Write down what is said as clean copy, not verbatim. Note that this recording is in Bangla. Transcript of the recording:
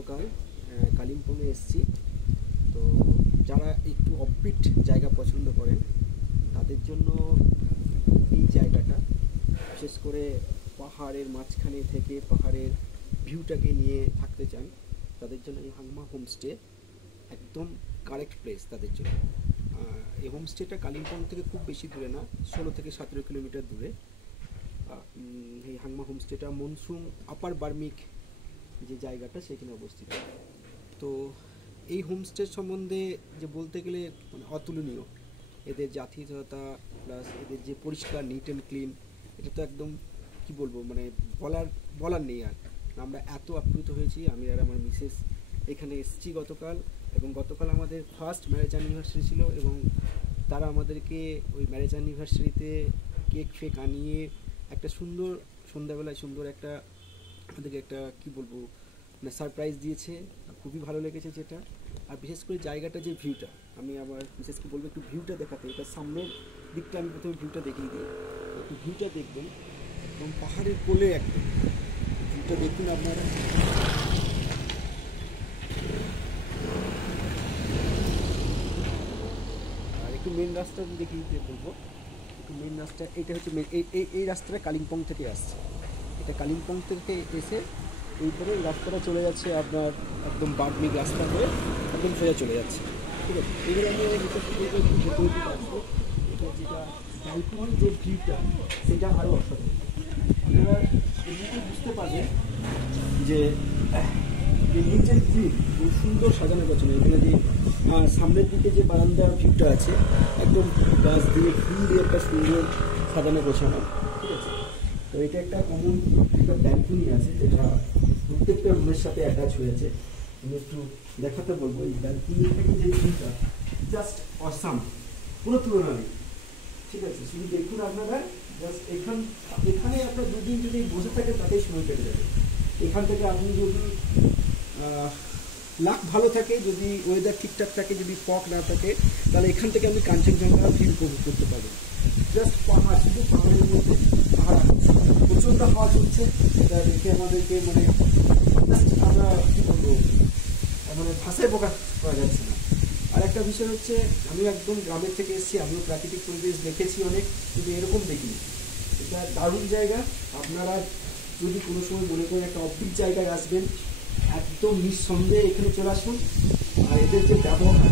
গতকাল কালিম্পংয়ে এসেছি। তো যারা একটু অফবিট জায়গা পছন্দ করেন তাদের জন্য এই জায়গাটা, বিশেষ করে পাহাড়ের মাঝখানে থেকে পাহাড়ের ভিউটাকে নিয়ে থাকতে চান তাদের জন্য এই হাংমা হোমস্টে একদম কারেক্ট প্লেস তাদের জন্য। এই হোমস্টেটা কালিম্পং থেকে খুব বেশি দূরে না, 16 থেকে 17 কিলোমিটার দূরে। এই হাংমা হোমস্টেটা মনসুং আপার বার্মিক যে জায়গাটা সেখানে অবস্থিত। তো এই হোমস্টের সম্বন্ধে যে বলতে গেলে মানে অতুলনীয়, এদের জাতীয়তা প্লাস এদের যে পরিষ্কার নিট অ্যান্ড ক্লিন, এটা তো একদম কি বলবো, মানে বলার নেই। আর আমরা এত আপ্লুত হয়েছি, আমি আর আমার মিসেস এখানে এসেছি গতকাল, এবং গতকাল আমাদের ফার্স্ট ম্যারেজ অ্যানিভার্সারি ছিল, এবং তারা আমাদেরকে ওই ম্যারেজ অ্যানিভার্সারিতে কেক ফেক আনিয়ে একটা সুন্দর সন্ধ্যাবেলায় সুন্দর একটা আমাদেরকে একটা কি বলবো মানে সারপ্রাইজ দিয়েছে। খুবই ভালো লেগেছে যেটা। আর বিশেষ করে জায়গাটা যে ভিউটা, আমি আবার মিসেসকে বলবো একটু ভিউটা দেখাতে। এটা সামনের দিকটা আমি প্রথমে ভিউটা দেখিয়ে দিই, একটু ভিউটা দেখবেন একদম পাহাড়ের কোলে, একদম ভিউটা দেখুন আপনারা। আর একটু মেন রাস্তা দেখিয়ে দিতে বলবো, একটু মেন রাস্তা এটা হচ্ছে এই রাস্তাটা কালিম্পং থেকে আসছে। এটা কালিম্পং থেকে এসে এইপরে রাস্তাটা চলে যাচ্ছে আপনার একদম বার্মিক রাস্তা হয়ে একদম সোজা চলে যাচ্ছে। ঠিক আছে, এবারে আমি ভেতরটি আসবো। এটা যেটা ব্যালকনির যে ভিউটা সেটা আরও অসাধারণ। আপনারা এমনিতে বুঝতে পারবেন যে নিচের ভিউ সুন্দর সাজানো গোছানো। এখানে যে সামনের দিকে যে বারান্দার ভিউটা আছে একদম গাছ দিয়ে ফুল দিয়ে একটা সুন্দর সাজানো গোছানো। ঠিক আছে, তো এটা একটা কমন একটা ব্যালকনি আছে যেটা প্রত্যেকটা রুমের সাথে অ্যাটাচ হয়েছে। আমি একটু দেখাতে বলবো এই ব্যালকনি থেকে যে ভিউটা জাস্ট অসাম, পুরো তুলনা নেই। ঠিক আছে, শুধু দেখুন আপনারা, জাস্ট এখানে আপনার দুদিন যদি বসে থাকেন তাতেই সময় কেটে যাবে। এখান থেকে আপনি যদি লাক ভালো থাকে, যদি ওয়েদার ঠিকঠাক থাকে, যদি ফগ না থাকে, তাহলে এখান থেকে আপনি কাঞ্চনজঙ্ঘা ভিউ করতে পারবেন। জাস্ট পাহাড়, শুধু পাহাড়ের মধ্যে পাহাড়, প্রচণ্ড হাওয়া চলছে, এটা দেখে আমাদেরকে মানে জাস্ট আমরা কী বলবো মানে ভাষায় প্রকাশ করা যাচ্ছে না। আর একটা বিষয় হচ্ছে, আমি একদম গ্রামের থেকে এসেছি, আমিও প্রাকৃতিক পরিবেশ দেখেছি অনেক, কিন্তু এরকম দেখিনি। এটা দারুণ জায়গা। আপনারা যদি কোনো সময় মনে করেন একটা অফবিট জায়গায় আসবেন, একদম নিঃসন্দেহে এখানে চলে আসুন। আর এদের যে ব্যবহার